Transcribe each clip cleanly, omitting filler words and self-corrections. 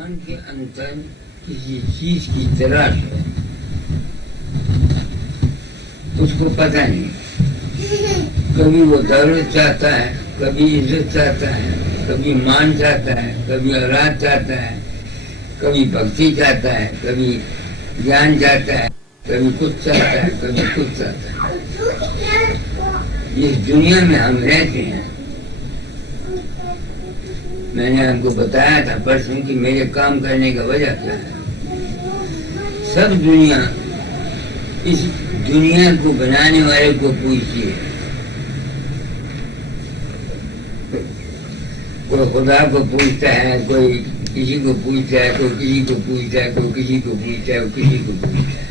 انسان کے اندر کسی چیز کی تلاش ہے، اس کو پتہ نہیں، کبھی وہ دولت چاہتا ہے، کبھی عزت چاہتا ہے، کبھی مان چاہتا ہے، کبھی اولاد چاہتا ہے، کبھی بھکتی چاہتا ہے، کبھی جان چاہتا ہے، کبھی کچھ چاہتا ہے، کبھی کچھ چاہتا ہے۔ اس دنیا میں ہم رہتے ہیں۔ میں نے آپ کو بتایا تھا پرسوں کہ میرے کام کرنے کا وجہ کیا ہے۔ سب دنیا اس دنیا کو بنانے والے کو پوچھتی ہے، کوئی خدا کو پوچھتا ہے، کوئی کسی کو پوچھتا ہے، کوئی کسی کو پوچھتا ہے، کوئی کسی کو پوچھتا ہے، کوئی کسی کو پوچھتا ہے۔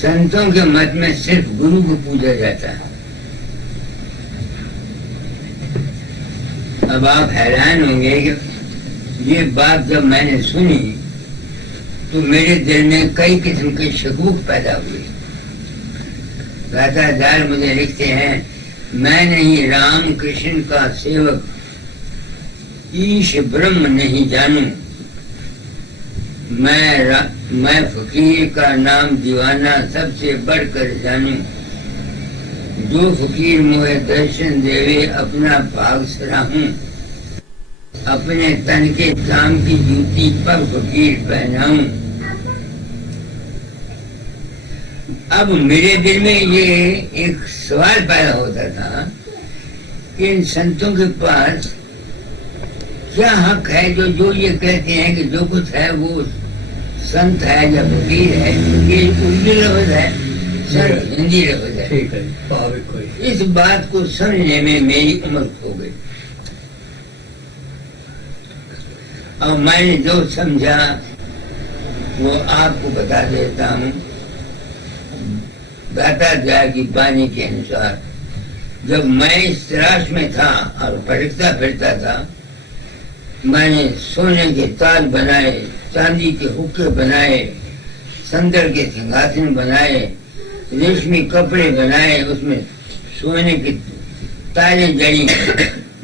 سنتوں کے مت میں صرف گرو کو پوجا جاتا ہے۔ اب آپ حیران ہوں گے کہ یہ بات جب میں نے سنی تو میرے دل میں کئی قسم کے شکوک پیدا ہوئے۔ داتا دار مجھے لکھتے ہیں، میں نہیں رام کرشن کا سیوک، ایش برہم نہیں جانوں، میں فقیر کا نام دیوانہ سب سے بڑھ کر جانوں، جو فقیر مجھے درشن دیوے اپنا بھاگ سراہوں، اپنے تن کے کام کی جوتی پر فقیر پہناؤں۔ اب میرے دل میں یہ ایک سوال پیدا ہوتا تھا کہ ان سنتوں کے پاس کیا حق ہے جو یہ کہتے ہیں کہ جو کچھ ہے وہ سنت ہے یا فقیر ہے؟ یہ اردو لفظ ہے، سر ہندی لفظ ہے۔ اس بات کو سمجھنے میں میری عمر کھو گئی۔ اور میں نے جو سمجھا وہ آپ کو بتا دیتا ہوں۔ داتا جا کی بانی کے انسار جب میں اس تلاش میں تھا اور بھٹکتا پھرتا تھا، میں نے سونے کے تاج بنائے، چاندی کے حقے بنائے، سندر کے سنگھاسن بنائے، ریشمی کپڑے بنائے، اس میں سونے کے تالے جڑی،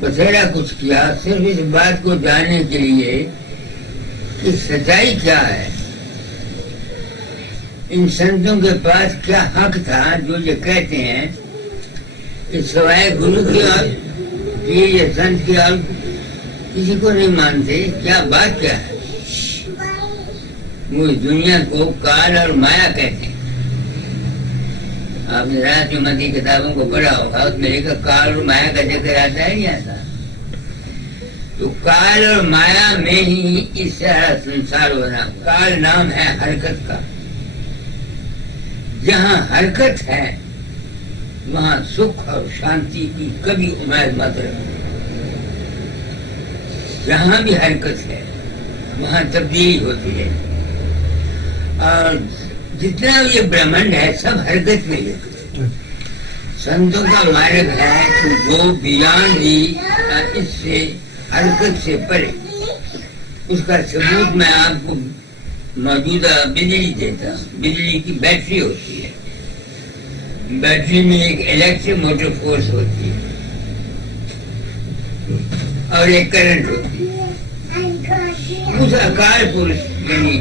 بتھیرا کچھ کیا، صرف اس بات کو جاننے کے لیے کہ سچائی کیا ہے۔ ان سنتوں کے پاس کیا حق تھا جو یہ کہتے ہیں کہ سوائے گرو کی اور یہ سنت کی اور کسی کو نہیں مانتے؟ کیا بات کیا ہے؟ وہ دنیا کو کال اور مایا کہتے ہیں۔ آپ نے رات متی کتابوں کو پڑھا ہوگا، اس میں لکھا کال اور مایا کا ذکر آتا ہے نہیں آتا؟ تو کال اور مایا میں ہی اس سارا سنسار بنا۔ کال نام ہے حرکت کا، جہاں حرکت ہے وہاں سکھ اور شانتی کی کبھی امید مت رکھو۔ جہاں بھی حرکت ہے وہاں تبدیلی ہوتی ہے، اور جتنا بھی یہ برہمنڈ ہے سب حرکت میں ہے۔ سنتوں کا مارگ ہے کہ وہ بیان دی اس سے حرکت سے پڑے۔ اس کا ثبوت میں آپ کو موجودہ بجلی دیتا ہوں۔ بجلی کی بیٹری ہوتی ہے، بیٹری میں ایک الیکٹرک موٹر فورس ہوتی ہے اور ایک کرنٹ ہوتی ہے۔ اس اکال پورش یعنی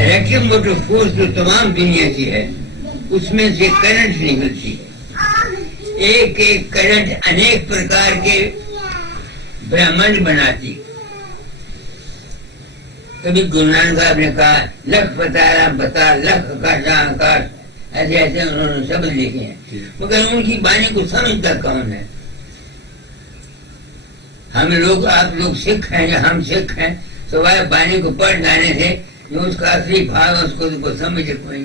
الیکٹرک موٹر فورس جو تمام دنیا کی ہے، اس میں سے کرنٹ نکلتی ہے۔ ایک ایک کرنٹ انیک پرکار کے برہمنڈ بناتی۔ کبھی گرو نانک صاحب نے کہا لکھ بتایا بتا لکھ کا جہاں، ایسے ایسے انہوں نے شبد لکھے ہیں، مگر ان کی بانی کو سمجھتا کون ہے؟ ہم لوگ، آپ لوگ سکھ ہیں یا ہم سکھ ہیں، سوائے بانی کو پڑھ جانے سے جو اس کا اصلی بھاگ اس کو سمجھ کوئی۔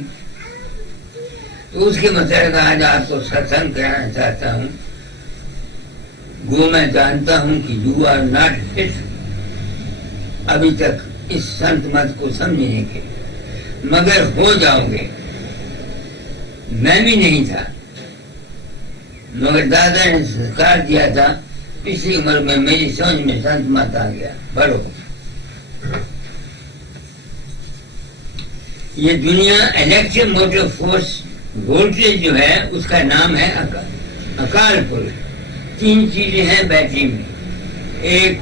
تو اس کے مسئلہ آج آپ کو ستسنگ کرانا چاہتا ہوں۔ وہ میں جانتا ہوں کہ یو آر ناٹ فٹ ابھی تک اس سنت مت کو سمجھنے کے، مگر ہو جاؤ گے۔ میں بھی نہیں تھا، مگر دادا نے سنسکار دیا تھا، پچھلی عمر میں میری سمجھ میں سنت مت آ گیا۔ بڑھو۔ یہ دنیا الیکٹرک موٹر فورس وولٹیج جو ہے اس کا نام ہے اکال پورش۔ تین چیزیں ہیں بیٹری میں، ایک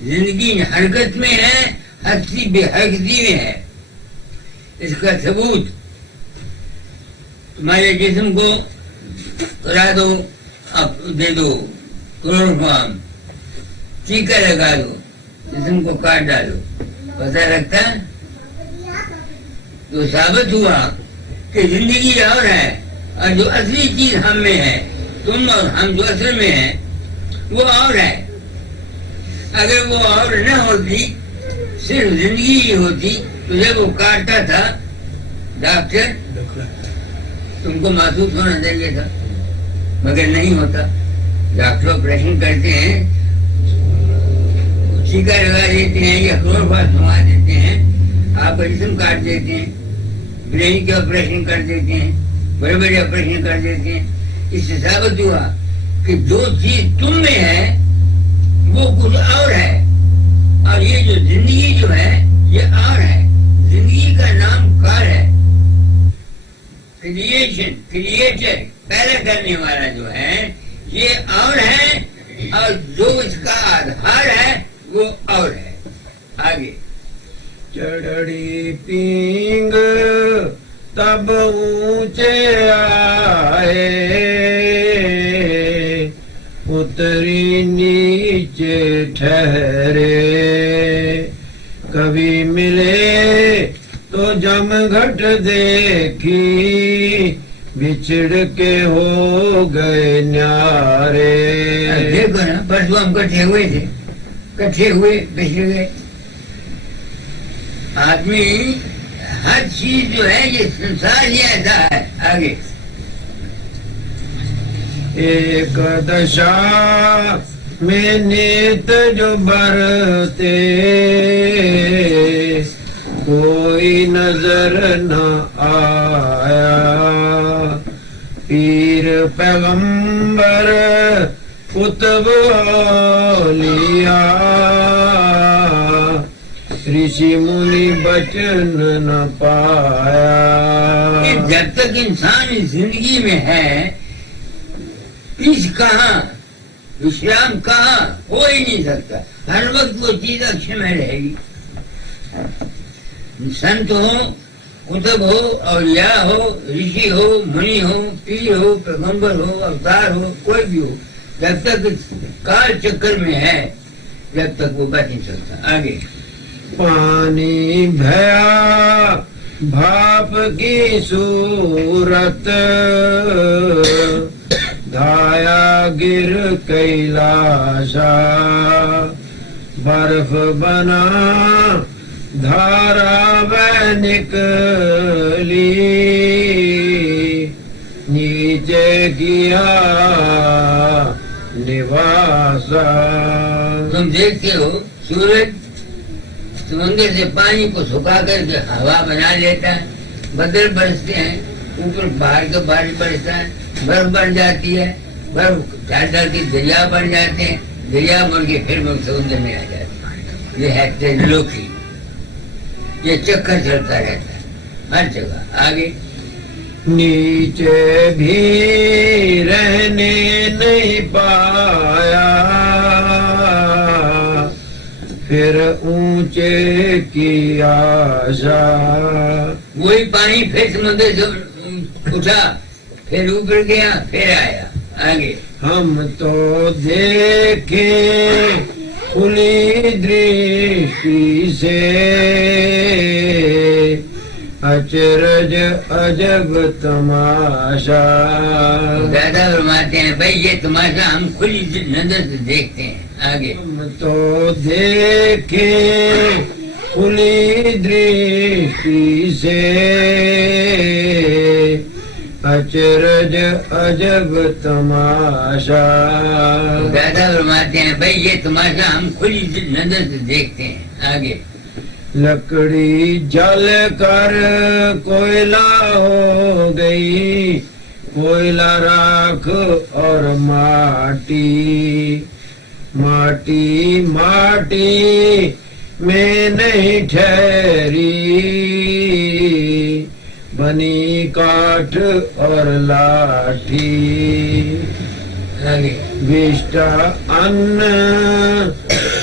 زندگی حرکت میں ہے، ہستی بے حرکتی میں ہے. اس کا ثبوت تمہارے جسم کو کرا دو، دے دو کلوروفارم، ٹیکا لگا دو، جسم کو کاٹ ڈالو، پتہ لگتا ہے؟ تو ثابت ہوا کہ زندگی اور ہے، اور جو اصلی چیز ہم میں ہے، تم اور ہم جو اصل میں ہیں وہ اور ہے. اگر وہ اور نہ ہوتی، صرف زندگی ہی ہوتی، تو جب وہ کاٹتا تھا ڈاکٹر تم کو محسوس ہونا چاہیے تھا، مگر نہیں ہوتا. ڈاکٹر آپریشن کرتے ہیں، ٹیکا لگا دیتے ہیں یا کلوروفارم لگا دیتے ہیں، آپ کا جسم کاٹ دیتے ہیں، برین کے آپریشن کر دیتے ہیں، بڑے بڑے آپریشن کر دیتے ہیں. اس سے ثابت ہوا کہ جو چیز تم میں ہے وہ کچھ اور ہے، اور یہ جو زندگی جو ہے یہ اور ہے. زندگی کا نام کار ہے، کریٹر، پیدا کرنے والا جو ہے یہ اور ہے، اور جو اس کا آدھار ہے وہ اور ہے. آگے چڑھڑی پینگ تب اونچے آئے، اتری نیچے ٹھہرے. کبھی ملے تو جم گھٹ دیکھی، بچھڑ کے ہو گئے نیارے. دیکھو نا، پرسوں ہم کٹھے ہوئے تھے، کٹھے ہوئے بچھڑ گئے. آدمی ہر چیز جو ہے یہ سنسار ہی ایسا ہے. آگے ایک دشا میں نیت جو برتے، کوئی نظر نہ آیا. پیر پیغمبر کتب اولیاء، رشی منی بچن نہ پایا. جب تک انسان اس زندگی میں ہے، پیس کہاں، وشرام کہاں، ہو ہی نہیں سکتا. ہر وقت وہ چیز اکشے میں رہے گی. سنت ہو، کتب ہو، اولیاء ہو، رشی ہو، منی ہو، پیر ہو، پیغمبر ہو، اوتار ہو، کوئی بھی ہو، جب تک کال چکر میں ہے جب تک وہ بچ نہیں سکتا. آگے پانی بھیا بھاپ کی صورت، دھایا گر کیلاشا. برف بنا دھارا بہ نکلی، نیچے کیا نواسا. تم دیکھتے ہو سورج سمندر سے پانی کو سکھا کر کے ہوا بنا لیتا ہے، بدل برستے ہیں، اوپر باہر کا بارش برستا ہے، برف بن جاتی ہے، برف ڈال کے دریا بن جاتے ہیں، دریا بن کے پھر سمندر میں آ جاتے ہیں. یہ ہے ترلوکی، یہ چکر چلتا رہتا ہے ہر جگہ. آگے نیچے بھی رہنے نہیں پایا، پھر اونچے کی آشا. وہی پانی پھر سمندر سے اٹھا، پھر اوپر گیا، پھر آیا. آگے ہم تو دیکھیں کھلی درشٹی سے، اچرج عجب تماشا. دادا فرماتے ہیں بھائی یہ تماشا ہم کھلی نظر سے دیکھتے ہیں. آگے ہم تو دیکھیں کھلی درشٹی سے، اچرج عجب تماشا. دادا فرماتے ہیں بھائی یہ تماشا ہم کھلی نظر سے دیکھتے ہیں. آگے لکڑی جل کر کوئلہ ہو گئی، کوئلہ راکھ اور ماٹی. ماٹی ماٹی میں نہیں ٹھہری، بنی کاٹھ اور لاٹھی. آگے وشٹا ان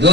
2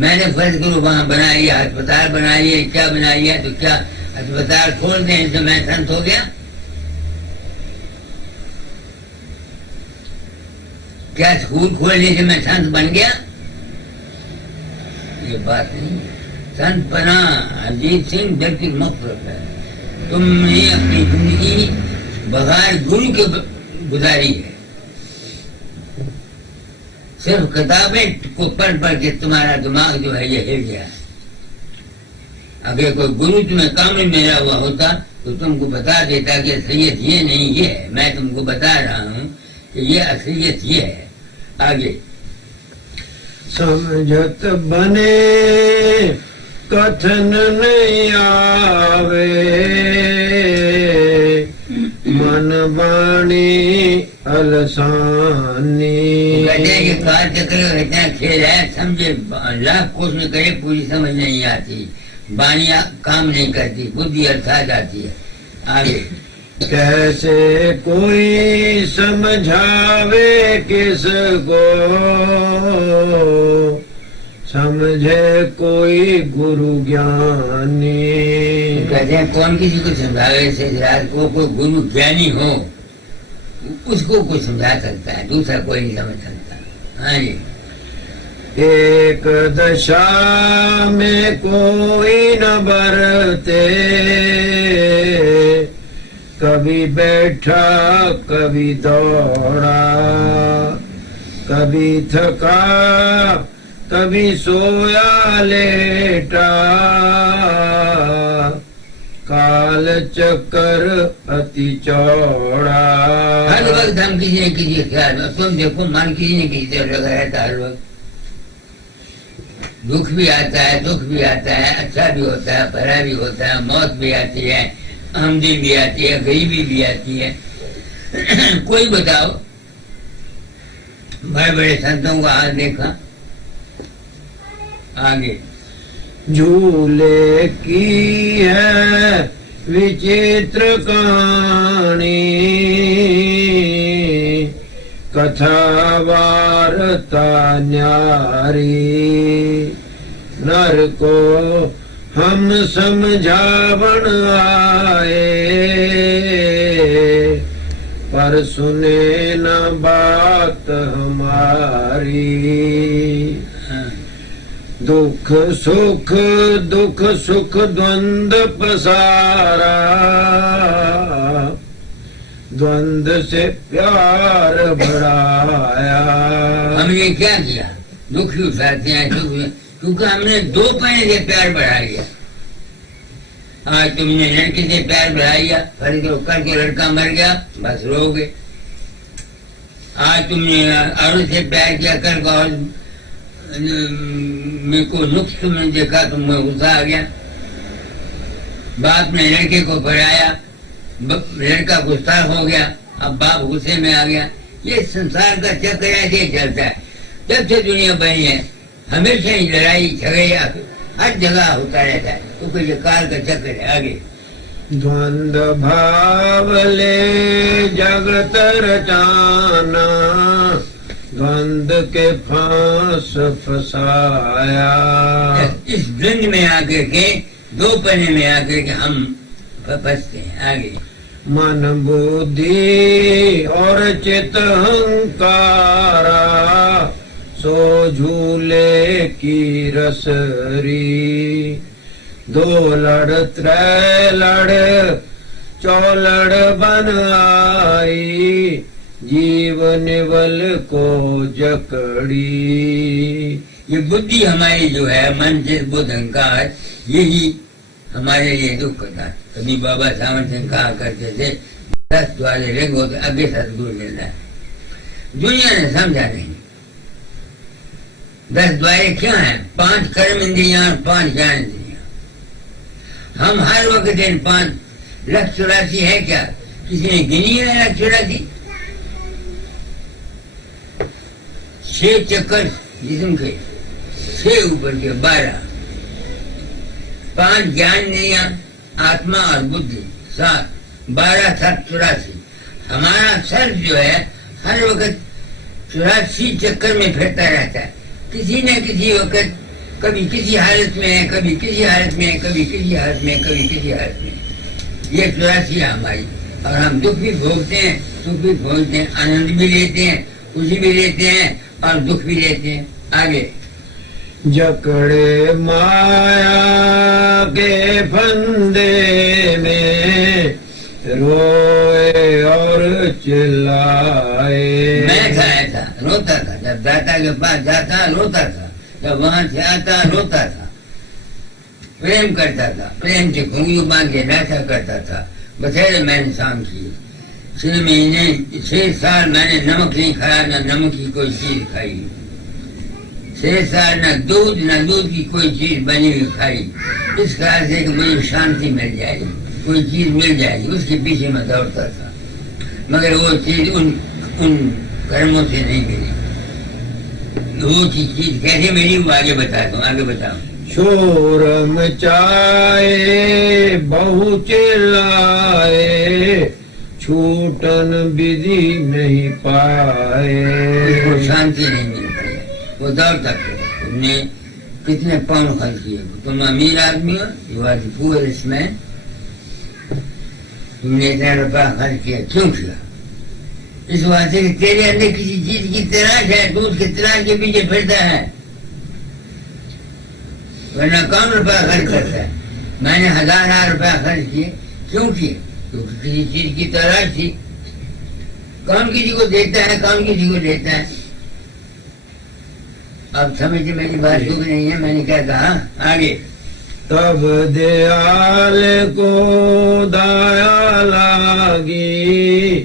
میں نے فرض کرو وہاں بنائی ہے ہسپتال بنائی ہے کیا بنائی ہے تو کیا ہسپتال کھول دیں تو میں سنت ہو گیا؟ کیا اسکول کھولنے سے میں سنت بن گیا؟ یہ بات نہیں ہے۔ سنت بنا اجیت سنگھ بالکل مختلف ہے۔ تم نے اپنی زندگی بغیر گرو کے گزاری ہے، صرف کتابیں کو پڑھ پڑھ کے تمہارا دماغ جو ہے یہ ہل گیا ہے۔ اگر کوئی گرو تمہیں کام میں ملا ہوا ہوتا تو تم کو بتا دیتا کہ اصلیت یہ نہیں یہ ہے، میں تم کو بتا رہا ہوں کہ یہ اصلیت یہ ہے۔ آگے سمجھت بنے کتھن نہیں آوے، من بانی السانی۔ کہتے ہیں کہ کال چکر اتنا کھیل ہے، سمجھے لاکھ کوشش کرے پوری سمجھ نہیں آتی، بانیاں کام نہیں کرتی، بدھی ارتھا جاتی ہے۔ آگے کیسے کوئی سمجھاوے کس کو، سمجھے کوئی گرو گیانی۔ کہتے ہیں کون کسی کو سمجھاوے سے کو کوئی گرو گیانی ہو اس کو کوئی سمجھا سکتا ہے، دوسرا کوئی نہیں سمجھ سکتا۔ ہاں جی ایک دشا میں کوئی نہ برتے، کبھی بیٹھا کبھی دوڑا، کبھی تھکا کبھی سویا لیٹا، کال چکر اتی چوڑا۔ ہر وقت ہم کسی نہ کسی خیال میں، تم دیکھو من کسی نہ کسی طرح لگا رہتا ہے ہر وقت۔ دکھ بھی آتا ہے، دکھ بھی آتا ہے، اچھا بھی ہوتا ہے، برا بھی ہوتا ہے، موت بھی آتی ہے، آمدنی بھی آتی ہے، غریبی بھی آتی ہے۔ کوئی بتاؤ بڑے بڑے سنتوں کا حال دیکھا؟ آگے جھولے کی ہے وچتر کہانی، کتھا وارتا نیاری، نر کو ہم سمجھاون آئے، پر سنے نہ بات ہماری۔ دکھ سکھ دوند پسارا، دوند سے پیار بڑھایا۔ ہم نے کیا کیا؟ دکھ بھی اٹھاتے ہیں، کیونکہ ہم نے دو پہنے سے پیار بڑھا لیا۔ آج تم نے لڑکی سے پیار بڑھا لیا، فرض کر کے لڑکا مر گیا بس رو گے۔ آج تم نے عورت سے پیار کیا کر کے اور میرے کو نقص تم نے دیکھا تو میں غصہ آ گیا۔ باپ نے لڑکے کو پڑھایا، لڑکا گستاخ ہو گیا، اب باپ غصے میں آ گیا۔ یہ سنسار کا چکر ایسے ہی چلتا ہے، جب سے دنیا بنی ہے ہمیشہ ہی لڑائی جھگڑے ہر جگہ ہوتا رہتا ہے، کیونکہ یہ کال کا چکر ہے۔ آگے دوند بھاولے جگت رچانا، دوند کے پھانس پھسایا۔ اس دھند میں آ کر کے، دو پنے میں آ کر کے ہم پھنستے ہیں۔ آگے من بدھی اور چت ہنکارا، سو جھولے کی رسری، دو لڑ ترے لڑ چولڑ بن آئی، جیو نول کو جکڑی۔ یہ بدھی ہماری جو ہے من سے بدھ اہنکار، یہی ہمارے لیے دکھ ہوتا ہے۔ کبھی بابا ساون سنگھ کہا کرتے تھے 10 دوارے رنگ ہوتے آگے ستگور ملتا ہے۔ دنیا نے سمجھا نہیں 10 دوارے کیا ہیں؟ 5 کرم اندریاں، 5 جان اندریاں۔ ہم ہر وقت ان 5,84,000 ہے کیا؟ کسی نے گنی ہے 1,84,000؟ 6 چکر جسم کے، 6 اوپر کے 12، 5 جان اندریاں، آتما اور بدھی 7، 12 7 84۔ ہمارا سر جو ہے ہر وقت 84 چکر میں پھرتا رہتا ہے، کسی نہ کسی وقت کبھی کسی حالت میں ہے، کبھی کسی حالت میں ہے، کبھی کسی حالت میں ہے، کبھی کسی حالت میں ہے۔ یہ 84 ہے ہماری، اور ہم دکھ بھی بھوگتے ہیں، سکھ بھی بھوگتے ہیں، آنند بھی لیتے ہیں، خوشی بھی لیتے ہیں اور دکھ بھی لیتے ہیں۔ آگے جکڑے مایا کے پھندے میں روئے اور چلائے، میں تھا ایسا، روتا تھا، جب داتا کے پاس جاتا روتا تھا، جب وہاں سے آتا روتا تھا، پریم کرتا تھا، پریم سے کنگیوں باندھ کے ناشا کرتا تھا۔ بتائیے میں نے شام کی 6 مہینے 6 سال میں نے نمک نہیں کھایا، نہ نمک کی کوئی چیز کھائی، 6 سال نہ دودھ کی کوئی چیز بنی ہوئی کھائی، اس خیال سے کہ مجھے شانتی مل جائے گی، کوئی چیز مل جائے گی، اس کے پیچھے میں دوڑتا تھا، مگر وہ چیز ان کرموں سے نہیں ملی۔ وہ چیز کیسے ملی وہ آگے بتاتا ہوں، آگے بتاؤں۔ شور مچائے بہو چلائے، چھوٹن بدھی نہیں پائے، اس کو شانتی نہیں مل پائی، وہ دوڑتا تھا۔ تم نے کتنے پاؤنڈ خرچ کیے؟ تم امیر آدمی ہو، یو آر دی پورسٹ مین، تم نے اتنا روپیہ خرچ کیا، کیوں کیا؟ اس واسطے کہ تیرے اندر کسی چیز کی تلاش ہے، تو اس کے تلاش کے پیچھے پھرتا ہے، ورنہ کون روپیہ خرچ کرتا ہے؟ میں نے 1000 روپیہ خرچ کیے، کیوں کیے؟ کیونکہ کسی چیز کی تلاش تھی۔ کون کسی کو دیتا ہے، کون کسی کو دیتا ہے؟ اب سمجھے میری بات کیوں نہیں ہے؟ میں نے کیا کہا؟ آگے تب دیال کو دایا لاگی،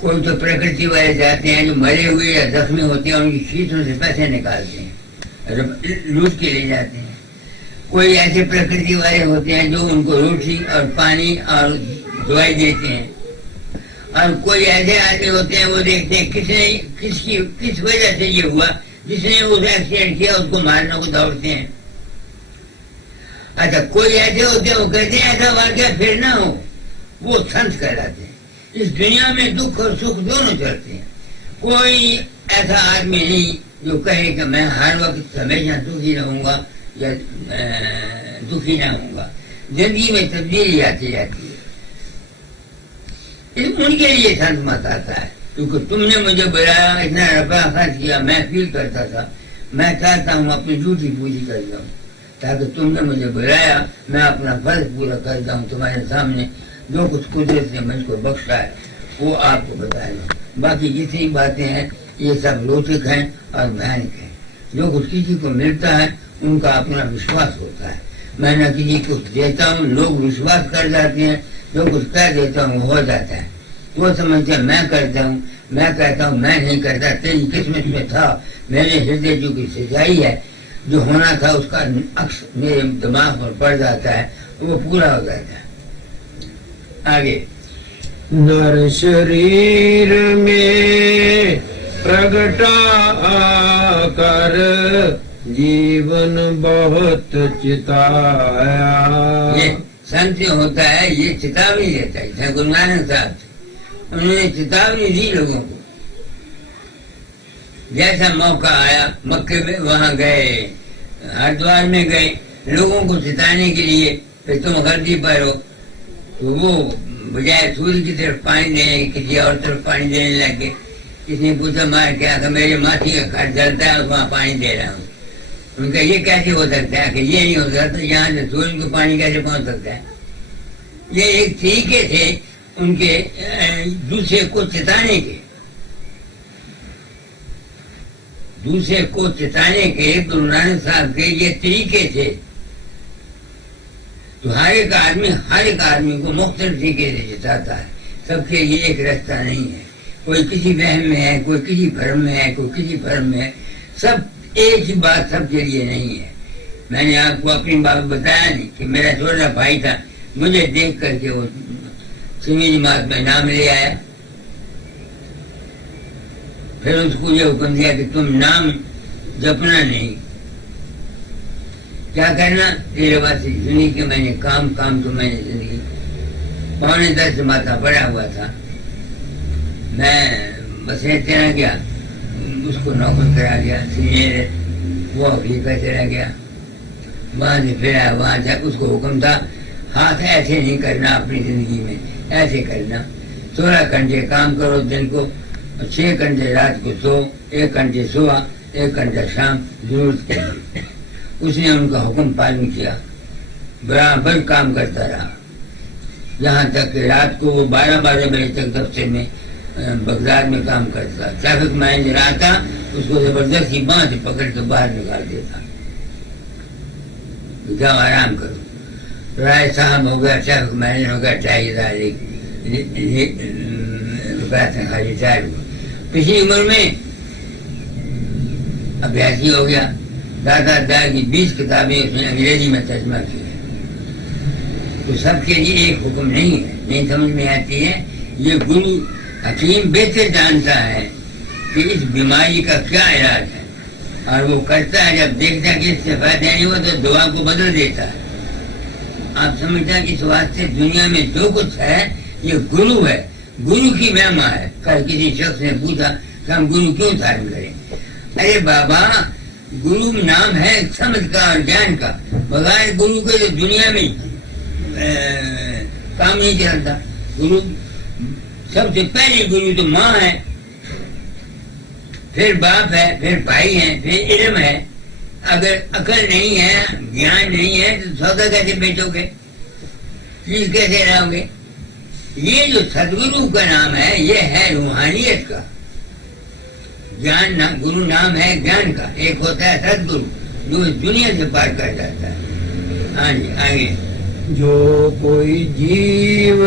کوئی تو پرکرتی والے جاتے ہیں جو مرے ہوئے یا زخمی ہوتے ہیں ان کی شیشوں سے پیسے نکالتے ہیں، لوٹ کے لے جاتے ہیں۔ کوئی ایسے پرکرتی والے ہوتے ہیں جو ان کو روٹی اور پانی اور دوائی دیتے ہیں، اور کوئی ایسے آدمی ہوتے ہیں وہ دیکھتے ہیں کس وجہ سے یہ ہوا، جس نے اس ایکسیڈنٹ کیا اس کو مارنے کو دوڑتے ہیں۔ اچھا کوئی ایسے ہوتے ہیں وہ کہتے ہیں ایسا واقعہ پھر نہ ہو، وہ سنت کہلاتے ہیں۔ اس دنیا میں دکھ اور سکھ دونوں چلتے ہیں، کوئی ایسا آدمی نہیں جو کہے کہ میں ہر وقت ہمیشہ دکھی رہوں گا یا دکھی نہ ہوں گا۔ زندگی میں تبدیلی آتی جاتی ہے، ان کے لیے سنت مت آتا ہے، کیونکہ تم نے مجھے بلایا، اتنا روپیہ خرچ کیا، میں فیل کرتا تھا، میں چاہتا ہوں اپنی ڈیوٹی پوری کر جاؤں، تاکہ تم نے مجھے بلایا میں اپنا فرض پورا کر جاؤں تمہارے سامنے۔ جو کچھ قدرت نے مجھ کو بخشا ہے وہ آپ کو بتائے گا، باقی جتنی باتیں ہیں یہ سب لوچک ہیں اور بھیانک ہیں۔ جو کچھ کسی کو ملتا ہے ان کا اپنا وشواس ہوتا ہے، میں نہ کسی کو دیتا ہوں، لوگ وشواس کر جاتے ہیں، جو کچھ کہہ دیتا ہوں ہو جاتا ہے، وہ سمجھتے ہیں میں کرتا ہوں، میں کہتا ہوں میں نہیں کرتا، تیری قسمت میں تھا، میرے ہردے جو کی سچائی ہے، جو ہونا تھا اس کا عکس میرے دماغ پر پڑ جاتا ہے، وہ پورا ہو جاتا ہے۔ آگے نر شریر میں پرگٹا کر جیون بہت چتایا۔ یہ سنت جو ہوتا ہے یہ چتاونی دیتا ہے، گرو نانک صاحب انہوں نے چتاونی دی لوگوں کو۔ جیسا موقع آیا مکے میں وہاں گئے، ہردوار میں گئے لوگوں کو ستانے کے لیے، پھر تم غلطی پر ہو تو وہ بجائے سورج کی طرف پانی دینے کسی اور طرف پانی دینے لگے۔ کسی نے پوچھا مار کیا کہ میرے ماسی کا گھر جلتا ہے اور وہاں پانی دے رہا ہوں۔ ان کا یہ کیسے ہو سکتا ہے کہ یہ نہیں ہو سکتا، یہاں سے سورج کو پانی کیسے پہنچ سکتا ہے؟ یہ ایک طریقے سے ان کے دوسرے کو چتانے کے، گرو نانک صاحب کے یہ طریقے تھے۔ تو ہر ایک آدمی کو مختلف طریقے سے جتاتا ہے، سب کے لیے ایک راستہ نہیں ہے، کوئی کسی وہم میں ہے، کوئی کسی بھرم میں ہے، کوئی کسی بھرم میں ہے، سب ایک ہی بات سب کے لیے نہیں ہے۔ میں نے آپ کو اپنی بات بتایا نہیں کہ میرا چھوٹا بھائی تھا، مجھے دیکھ کر کے وہ 6ویں جماعت میں نام لے آیا، پھر اس کو یہ حکم دیا کہ تم نام جپنا نہیں، کیا کرنا تیرے واسطے سنی کہ میں نے کام تو میں نے زندگی 9:45 ماتا پڑا ہوا تھا، میں بسیں چلا گیا، اس کو نوکر کرا گیا، سینئر وہ افریقہ چلا گیا، وہاں سے پھر آیا، وہاں سے اس کو حکم تھا ہاتھ ایسے نہیں کرنا اپنی زندگی میں، ایسے کرنا 16 گھنٹے کام کرو دن کو، 6 گھنٹے رات کو سو، 1 گھنٹے صبح 1 گھنٹہ شام ضرورت کے۔ اس نے ان کا حکم پالن کیا، برابر کام کرتا رہا، یہاں تک کہ رات کو وہ 12 بجے تک دفتر میں بغداد میں کام کرتا، ٹریفک مینیجر آتا اس کو زبردستی باندھ پکڑ کے باہر نکال دیتا، جاؤ آرام کرو۔ رائے صاحب ہو گیا، ٹریفک مینیجر ہو گیا، 2,500 روپیہ تنخواہ ریٹائر ہوا۔ پچھلی عمر میں ابیاسی ہو گیا، دادا کی 20 کتابیں اس نے انگریزی میں ترجمہ کی ہے۔ تو سب کے لیے ایک حکم نہیں ہے، نہیں سمجھ میں آتی ہے۔ یہ گرو حکیم بہتر جانتا ہے کہ اس بیماری کا کیا علاج ہے، اور وہ کرتا ہے، جب دیکھتا ہے کہ اس سے فائدہ نہیں ہوا تو دعا کو بدل دیتا ہے۔ آپ سمجھتا ہے کہ اس واسطے دنیا میں جو کچھ ہے یہ گرو ہے، گرو کی مہما ہے۔ کل کسی شخص نے پوچھا کہ ہم گرو کیوں دھارن کریں؟ ارے بابا، گرو نام ہے سمجھ کا اور جان کا، بغیر گرو کے تو دنیا میں کام نہیں چلتا۔ گرو سب سے پہلے گرو تو ماں ہے، پھر باپ ہے، پھر بھائی ہے، پھر علم ہے۔ اگر عقل نہیں ہے، گیان نہیں ہے تو سودا کیسے بیچو گے، چیز کیسے رہو گے؟ یہ جو ستگرو کا نام ہے یہ ہے روحانیت کا، جان گرو نام ہے جان کا، ایک ہوتا ہے ستگرو جو اس دنیا سے پار کر جاتا ہے۔ ہاں جی آگے۔ جو کوئی جیو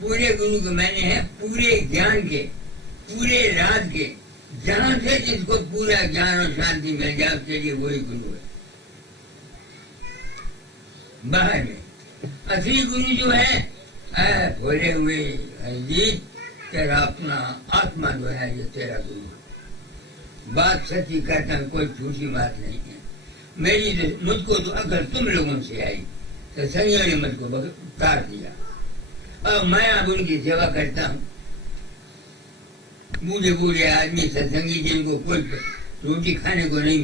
پورے گرو کے معنی ہے پورے جان کے، پورے راز کے، جہاں سے جس کو پورا جان اور شانتی مل جائے اس کے لیے وہی گرو ہے۔ باہر میں اصلی گرو جو ہے بولے ہوئے اجیت تیرا اپنا آتما جو ہے یہ تیرا گرو ہے۔ بات سچی کہتا ہوں، کوئی جھوٹی بات نہیں ہے۔ مجھ کو تو اگر تم لوگوں سے آئی تو سنگیوں نے مجھ کو اتار دیا، اور میں اب ان کی سیوا کرتا ہوں۔ بوڑھے بوڑھے آدمی ستسنگی جن کو کوئی روٹی کھانے کو نہیں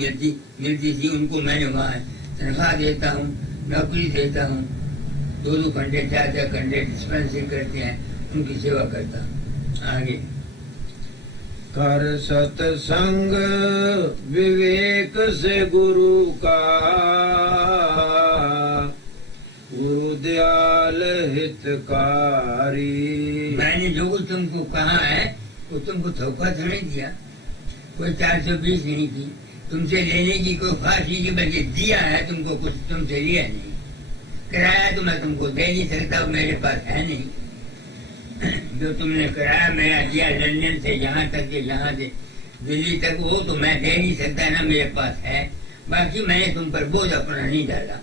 ملتی تھی، ان کو میں نے وہاں تنخواہ دیتا ہوں، نوکری دیتا ہوں، 2 گھنٹے 4 گھنٹے ڈسپینسنگ کرتے ہیں، ان کی سیوا کرتا ہوں۔ آگے کر ست سنگ وویک سے گرو کا، گرو دیال ہتکاری۔ میں نے جو کچھ تم کو کہا ہے وہ تم کو دھوکہ تو نہیں دیا، کوئی 420 نہیں کی، تم سے لینے کی کوئی خواہش نہیں کی، بلکہ دیا ہے تم کو، کچھ تم سے لیا نہیں۔ کرایہ تو میں تم کو دے نہیں سکتا، میرے پاس ہے نہیں۔ جو تم نے کرایہ میرا دیا لندن سے یہاں تک کہ یہاں سے دلی تک، وہ تو میں دے نہیں سکتا نا، میرے پاس ہے۔ باقی میں نے تم پر بوجھ اپنا نہیں ڈالا،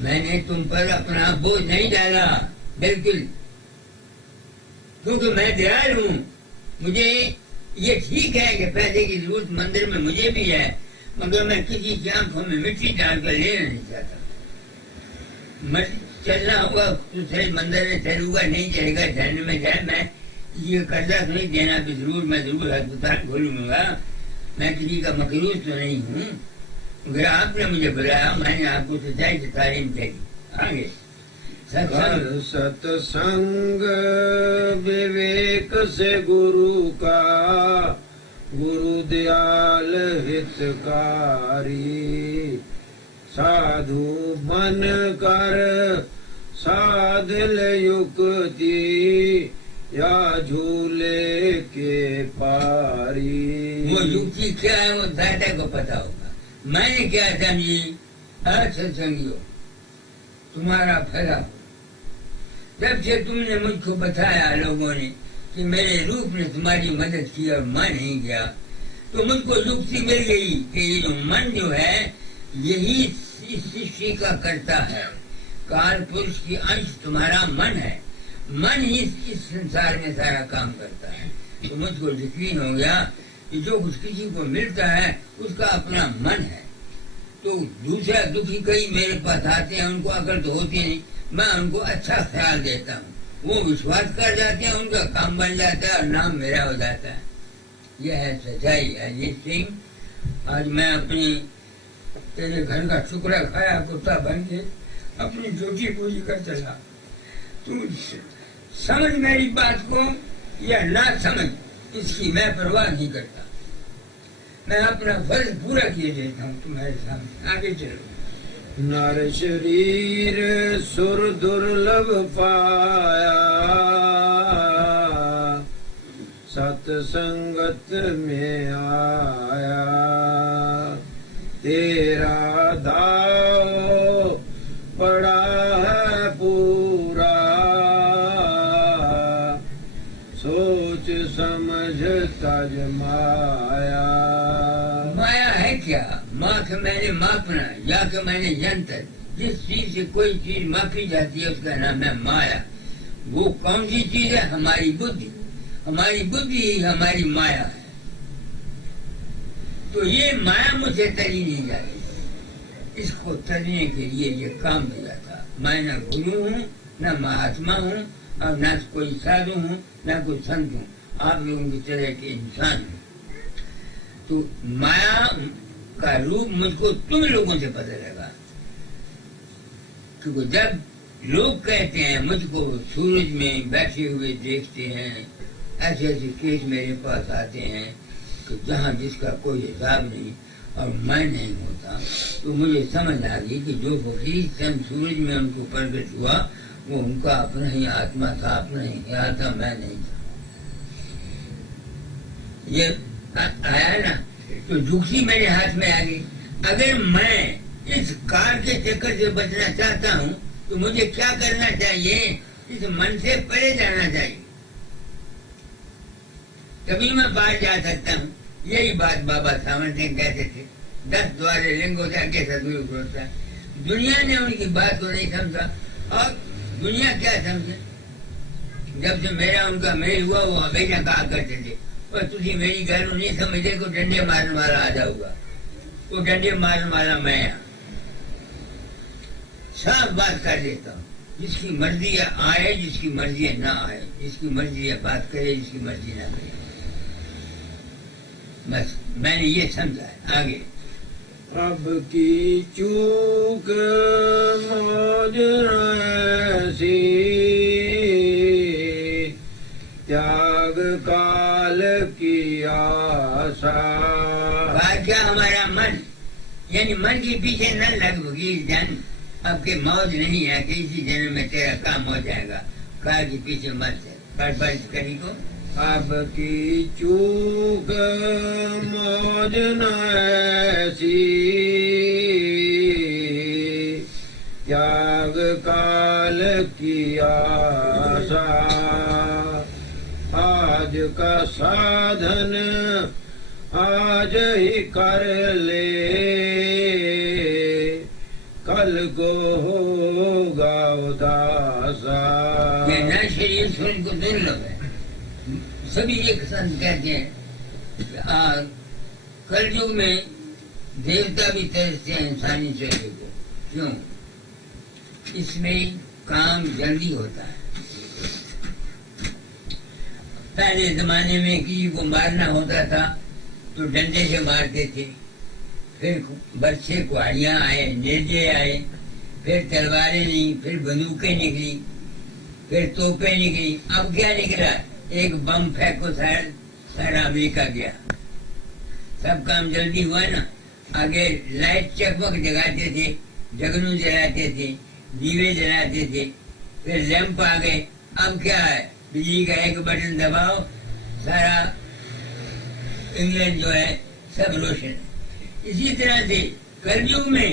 میں نے تم پر اپنا بوجھ نہیں ڈالا بالکل، کیونکہ میں دیال ہوں۔ مجھے یہ ٹھیک ہے کہ پیسے کی ضرورت مندر میں مجھے بھی ہے، مگر میں کسی کی آنکھوں میں مٹی ڈال کر لینا نہیں چاہتا۔ چلنا ہوگا دوسرے مندر میں چلوں گا، نہیں چلے گا جھرنے میں جائے، میں یہ قرضہ نہیں دینا بھی ضرور، میں ضرور ہسپتال کھولوں گا، میں کسی کا مقروض تو نہیں ہوں۔ اگر آپ نے مجھے بلایا، میں نے آپ کو سچائی کی تعلیم دی۔ آگے کر ست سنگ وویک سے گرو کا، گرو دیال ہتکاری۔ سادھو بن کر سادھ لے یکتی، یا جھولے کے پاری۔ وہ یکتی کیا ہے وہ دادا کو پتا ہوگا، میں نے کیا سمجھی؟ ستسنگیوں تمہارا پھیلا ہو، جب سے تم نے مجھ کو بتایا لوگوں نے کہ میرے روپ نے تمہاری مدد کی اور میں نہیں گیا، تو مجھ کو یکتی مل گئی کہ یہ جو من جو ہے یہی اس سرشٹی کا کرتا ہے، کال پرش کی انش تمہارا من ہے، من ہی اس سنسار میں سارا کام کرتا ہے۔ تو مجھ کو یقین ہو گیا کہ جو کچھ کسی کو ملتا ہے اس کا اپنا من ہے۔ تو دوسرا دکھی کئی میرے پاس آتے ہیں، ان کو عقل تو ہوتی نہیں، میں ان کو اچھا خیال دیتا ہوں، وہ وشواس کر جاتے ہیں، ان کا کام بن جاتا ہے اور نام میرا ہو جاتا ہے۔ یہ ہے سچائی۔ اجیت سنگھ، آج میں اپنی تیرے گھر کا شکر کھایا کتا بن کے اپنی ڈیوٹی پوری کر چلا۔ تو سمجھ میری بات کو یا نہ سمجھ، اس کی میں پرواہ نہیں کرتا، میں اپنا فرض پورا کیے دیتا ہوں تمہارے سامنے۔ آگے چلو۔ نر شریر سر درلبھ پایا، ست سنگت میں آیا۔ تیرا داؤ پڑا ہے پورا، سوچ سمجھ تج مایا۔ مایا ہے کیا؟ ماں کے میں نے ماپنا یا کہ میں نے ینتر، جس چیز سے کوئی چیز ماپی جاتی ہے اس کا نام ہے مایا۔ وہ کون سی چیز ہے؟ ہماری بدھی، ہماری بدھی ہی ہماری مایا ہے۔ تو یہ مایا مجھ سے تلی نہیں جاتی، اس کو تلنے کے لیے یہ کام دیا تھا۔ میں نہ گرو ہوں، نہ مہاتما ہوں، اور نہ کوئی سادھو ہوں، نہ کوئی سنت ہوں، آپ لوگوں کی طرح کے انسان ہوں۔ تو مایا کا روپ مجھ کو تم لوگوں سے پتہ لگا، کیونکہ جب لوگ کہتے ہیں مجھ کو سورج میں بیٹھے ہوئے دیکھتے ہیں، ایسے ایسے کیس میرے پاس آتے ہیں کہ جہاں جس کا کوئی حساب نہیں اور میں نہیں ہوتا، تو مجھے سمجھ آ گئی کہ جو فقیر چند سورج میں ان کو پرگٹ ہوا وہ ان کا اپنا ہی آتما تھا، اپنا ہی خیال تھا، میں نہیں تھا۔ یہ آیا نا، تو جھوکسی میرے ہاتھ میں آ گئی۔ اگر میں اس کار کے چکر سے بچنا چاہتا ہوں تو مجھے کیا کرنا چاہیے؟ اس من سے پرے جانا چاہیے، تبھی میں باہر جا سکتا ہوں۔ یہی بات بابا ساون سنگھ کہتے تھے، 10 دوارے لنگ ہوتا ہے کیسا دور ہوتا ہے۔ دنیا نے ان کی بات کو نہیں سمجھا، اور دنیا کیا سمجھے؟ جب سے میرا ان کا میل ہوا وہ ہمیشہ کہا کرتے تھے، اور تھی میری گل نہیں سمجھتے کو ڈنڈے مارنے والا آدھا ہوا، وہ ڈنڈے مارنے والا میں صاف بات کر دیتا ہوں، جس کی مرضی ہے آئے، جس کی مرضی ہے نہ آئے، جس کی مرضی ہے بات کرے، جس کی مرضی نہ کرے، بس میں نے یہ سمجھا ہے۔ آگے اب کی چوک موج ایسی، تیاگ کال کی آسا۔ کیا ہمارا من، یعنی من کے پیچھے نہ لگ وکیل جان، اب کے موج نہیں ہے کہ اسی جنم میں تیرا کام ہو جائے گا، کار کے پیچھے مت ہے۔ پڑھ بارش کری کو اب کی چوک موج نہ ایسی، تیاگ کال کی آسا۔ آج کا سادھن آج ہی کر لے، کل کو ہوگا اداسا۔ یہ نہ شریعت سن کو دلب ہے، سبھی ایک سنت کہتے ہیں کہ کل یگ میں دیوتا بھی ترستے ہیں انسانی چہرے کو، کیوں؟ اس میں کام جلدی ہوتا ہے۔ پہلے زمانے میں کسی کو مارنا ہوتا تھا تو ڈنڈے سے مارتے تھے، پھر برچھے کہاڑیاں آئے، نیزے آئے، پھر تلواریں نہیں، پھر بندوقیں نکلی، پھر توپیں نکلی۔ اب کیا نکلا؟ ایک بم پھینکو سارا امریکہ گیا، سب کام جلدی ہوا نا۔ آگے لائٹ چکمک جگاتے تھے، جگنو جلاتے تھے، دیوے جلاتے تھے، پھر لیمپ آ گئے۔ اب کیا ہے؟ بجلی کا ایک بٹن دباؤ، سارا انگلینڈ جو ہے سب روشن۔ اسی طرح سے کلجگ میں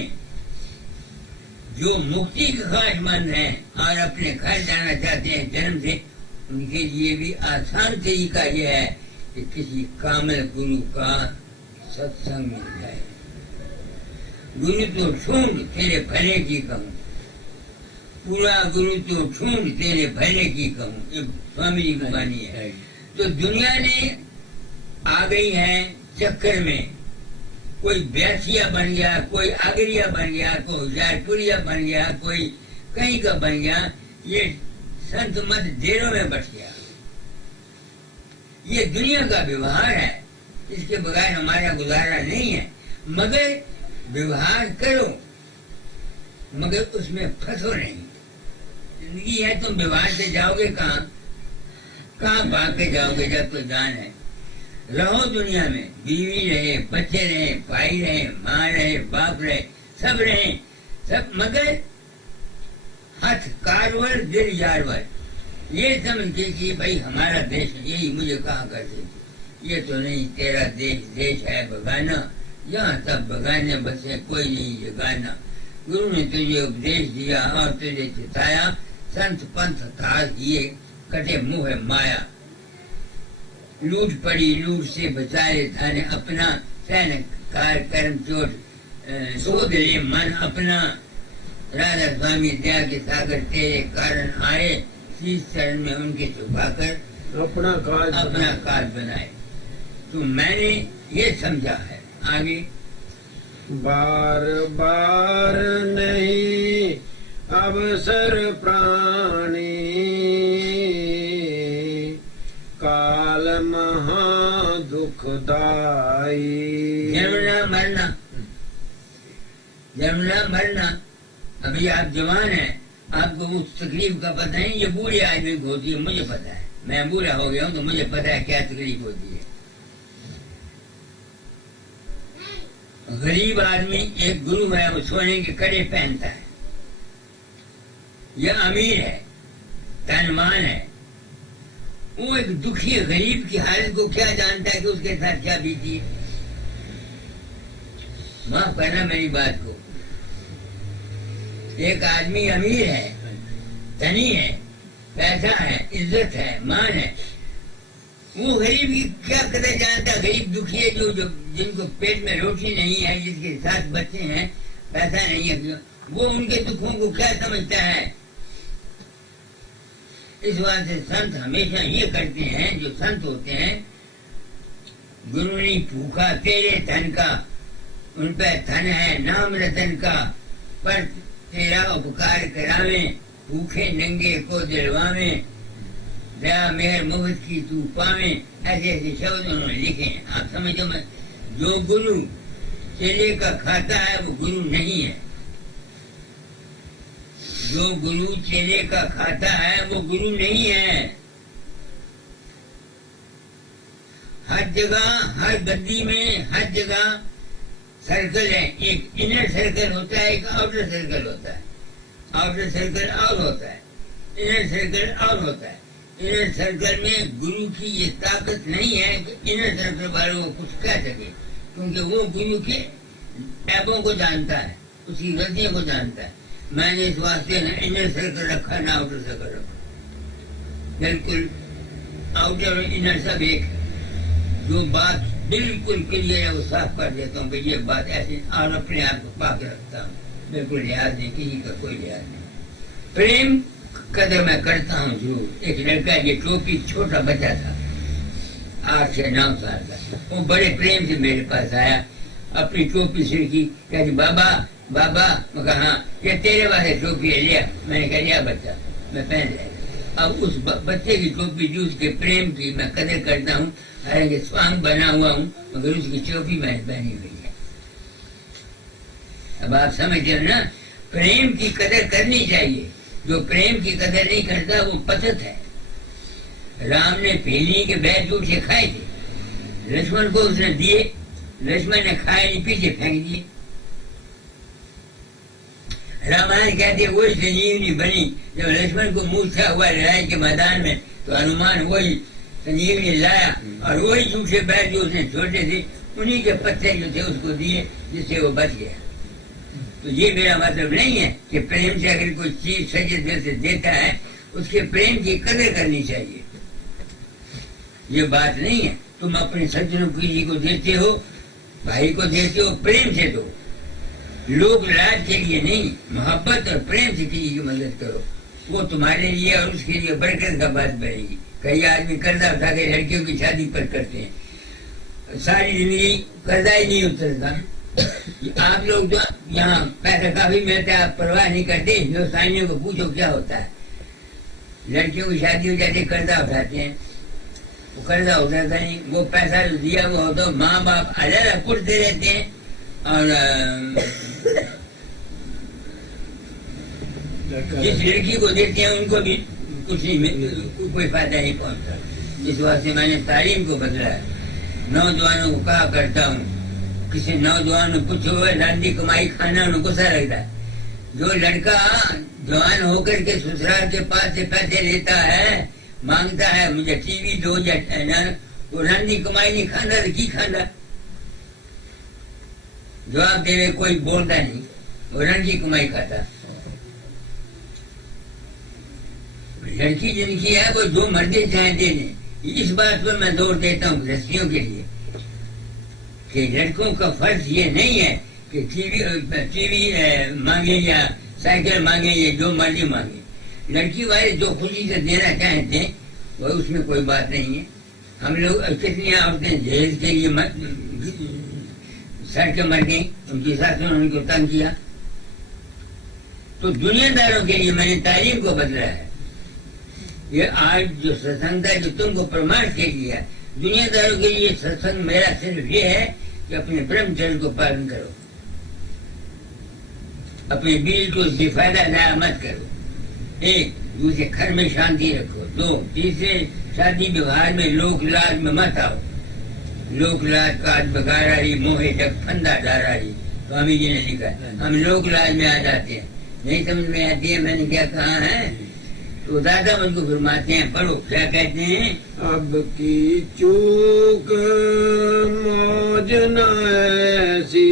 جو مکتی کے خواہش مند ہیں اور اپنے گھر جانا چاہتے ہیں جنم سے، ان کے لیے بھی آسان طریقہ یہ ہے کہ کسی کامل گرو کا ست سنگ مل جائے۔ گرو تو ڈھونڈ تیرے بھلے کی کہوں، پورا گرو تو ڈھونڈ تیرے بھلے کی کہوں، یہ سوامی جی کی بانی ہے۔ تو دنیا نے آ گئی ہے چکر میں، کوئی بیاسیا بن گیا، کوئی آگریا بن گیا، کوئی جائے پوریا بن گیا، کوئی کہیں کا بن گیا، یہ سنت مت دیروں میں بٹ گیا۔ یہ دنیا کا ویوہار ہے، اس کے بغیر ہمارا گزارا نہیں ہے۔ مگر ویوہار کرو، مگر اس میں پھنسو نہیں۔ زندگی ہے، تم ویوہار سے جاؤ گے کہاں؟ کہاں بھاگ کے جاؤ گے جب کوئی جان ہے؟ رہو دنیا میں، بیوی رہے، بچے رہے، بھائی رہے، ماں رہے، باپ رہے، سب رہے، سب، مگر ہاتھ کارور دل یارور، یہ سمجھ کے کہ بھائی ہمارا دیش یہی مجھے کہاں کرتے تھے، یہ تو نہیں، تیرا دیش دیش ہے بگانا، یہاں سب بگانے بسے، کوئی نہیں جگانا۔ گرو نے تجھے اپدیش دیا اور تجھے چتایا، سنت پنتھ تھا کیے، کٹے منہ مایا۔ لوٹ پڑی لوٹ سے بچائے دھن اپنا، سین کار کرم چوٹ سود لے من اپنا۔ راجا سوامی دیا کے ساگر تیرے کارن آئے، شیش چرن میں ان کے چھپا کر اپنا کاج بنائے۔ تو میں نے یہ سمجھا ہے۔ آگے بار بار نہیں اوسر پرانی، کال مہا دکھ دائی۔ جنمنا مرنا، جنمنا مرنا۔ ابھی آپ جوان ہیں، آپ کو اس تکلیف کا پتہ نہیں، یہ بوڑھے آدمی کو ہوتی ہے، مجھے پتا ہے، میں بوڑھا ہو گیا ہوں تو مجھے پتا ہے کیا تکلیف ہوتی ہے۔ غریب آدمی ایک گرو ہے، وہ سونے کے کڑے پہنتا ہے، یہ امیر ہے، تنمان ہے، وہ ایک دکھی غریب کی حالت کو کیا جانتا ہے کہ اس کے ساتھ کیا بیتی ہے؟ معاف کرنا میری بات کو، ایک آدمی امیر ہے، دھنی ہے، پیسہ ہے، عزت ہے، مان ہے، وہ غریب کی کیا قدر جانتا؟ غریب دکھی ہے جو جن کو پیٹ میں روٹی نہیں ہے، جس کے ساتھ بچے ہیں، پیسہ نہیں ہے، وہ ان کے دکھوں کو کیا سمجھتا ہے؟ اس واسطے سنت ہمیشہ یہ کرتے ہیں، جو سنت ہوتے ہیں، گرو نہیں بھوکا تیرے تن کا، ان پہ تن ہے نام رتن کا، پر تیرا اپکار کراویں، بھوکے ننگے کو دلواویں، دیا مہر مفت کی تو پاویں، ایسے ایسے شبد انہوں نے لکھے ہیں۔ آپ سمجھو میں، جو گرو چیلے کا کھاتا ہے وہ گرو نہیں ہے، جو گرو چیلے کا کھاتا ہے وہ گرو نہیں ہے۔ ہر جگہ، ہر گدی میں، ہر جگہ سرکل ہے، ایک انر سرکل ہوتا ہے، ایک آؤٹر سرکل ہوتا ہے، آؤٹر سرکل اور ہوتا ہے، انر سرکل اور ہوتا ہے۔ انر سرکل میں گرو کی یہ طاقت نہیں ہے کہ انر سرکل والوں کو کچھ کہہ سکے، کیونکہ وہ گرو کے ایبوں کو جانتا ہے، اس کی غلطیوں کو جانتا ہے۔ میں نے اس واسطے نہ انر سرکل رکھا نہ آؤٹر سرکل رکھا، بالکل آؤٹر اور انر سب ایک ہے۔ جو بات بالکل کلیئر ہے وہ صاف کر دیتا ہوں کہ یہ بات ایسی، اور اپنے آپ کو پاک رکھتا ہوں، بالکل لحاظ نہیں، کسی کا کوئی لحاظ نہیں۔ پریم قدر میں کرتا ہوں ضرور۔ ایک لڑکا یہ ٹوپی چھوٹا بچہ تھا 8 سے 9 سال کا، وہ بڑے پریم سے میرے پاس آیا، اپنی ٹوپی سرکی، کہتی بابا بابا، میں کہا ہاں یہ تیرے واسطے ٹوپی ہے، لیا۔ میں نے کہا لیا بچہ، میں پہن لے۔ اب اس بچے کی ٹوپی جو اس کے پریم کی میں قدر کرتا ہوں، حالانکہ سوانگ بنا ہوا ہوں، مگر اس کی ٹوپی میں نے پہنی ہوئی ہے۔ اب آپ سمجھتے ہو نا، پریم کی قدر کرنی چاہیے، جو پریم کی قدر نہیں کرتا وہ پتت ہے۔ رام نے پھیلی کے بیل جھوٹے کھائے تھے، لکشمن کو اس نے دیے، لکشمن نے کھائے نہیں، پیچھے پھینک دیے۔ رامائن کہتے وہ سنجیونی بنی جب لکشمن کو مورچھا ہوا لڑائی کے میدان میں، تو ہنومان وہی سنجیونی لایا، اور وہی جھوٹے بیل جو اس نے چھوٹے تھے انہی کے پتے جو تھے اس کو دیے، جس سے وہ بچ گیا۔ تو یہ میرا مطلب نہیں ہے کہ پریم سے اگر کوئی چیز سجد دل سے دیتا ہے اس کے پریم کی قدر کرنی چاہیے، یہ بات نہیں ہے۔ تم اپنے سجنوں کسی کو دیتے ہو، بھائی کو دیتے ہو، پریم سے دو، لوگ لاج کے لیے نہیں، محبت اور پریم سے کسی کی مدد کرو، وہ تمہارے لیے اور اس کے لیے برکت کا بات بڑھے گی۔ کئی آدمی قرضہ اٹھا کے لڑکیوں کی شادی پر کرتے ہیں، ساری زندگی قرضہ ہی نہیں اترتا۔ آپ لوگ جو یہاں پیسہ کافی ملتا ہے آپ پرواہ نہیں کرتے، ہندوستانیوں کو پوچھو کیا ہوتا ہے، لڑکیوں کی شادی ہو جاتی ہے قرضہ اٹھاتے ہیں، وہ قرضہ اترتا نہیں، وہ پیسہ جو دیا وہ ہوتا، ماں باپ علیحدہ کٹتے رہتے ہیں، اور جس لڑکی کو دیتے ہیں ان کو بھی کچھ نہیں، کوئی فائدہ نہیں پہنچتا۔ اس واسطے میں نے تعلیم کو بدلا ہے، نوجوانوں کو کہا کرتا ہوں، کسی نوجوان نے پوچھو لانڈی کمائی کھانا انہیں غصہ لگتا ہے۔ جو لڑکا جوان ہو کر کے سسرال کے پاس سے پیسے لیتا ہے، مانگتا ہے مجھے ٹی وی دو یا چینل، وہ لانڈی کمائی نہیں کھانا تو کی کھانا؟ جواب دے رہے کوئی بولتا نہیں، وہ لڑکی کمائی کھاتا۔ لڑکی جن کی ہے وہ جو مرضی چاہیں دے دیں، اس بات پر میں زور دیتا ہوں گرستیوں کے لیے کہ لڑکوں کا فرض یہ نہیں ہے کہ ٹی وی مانگے یا سائیکل مانگے یا جو مرضی مانگے، لڑکی والے جو خوشی سے دینا چاہتے ہیں وہ اس میں کوئی بات نہیں ہے۔ ہم لوگ کتنی عورتیں جہیز کے لیے سڑ کے مر گئی، ان کی ساسوں نے ان کو تنگ کیا۔ تو دنیا داروں کے لیے میں نے تعلیم کو بدلا ہے۔ یہ آج جو ستسنگ ہے جو تم کو پرماش کے لیے ہے، دنیا داروں کے لیے ستسنگ میرا صرف یہ ہے کہ اپنے برہمچریہ کو پالن کرو، اپنے بیوی کو اس سے فائدہ ضائع مت کرو، ایک دوسرے گھر میں شانتی رکھو، دو تیسرے شادی ویوہار میں لوک لاج میں مت آؤ، لوک لاج کاج بگاڑی موہے جگ پھندا ڈاراری، سوامی جی نے لکھا ہے۔ ہم لوک لاج میں آ جاتے ہیں، نہیں سمجھ میں آتی ہے میں نے کیا کہا ہے، تو دادا مجھ کو فرماتے ہیں، پڑھو کیا کہتے ہیں، اب کی چوک موج نہ ایسی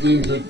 300,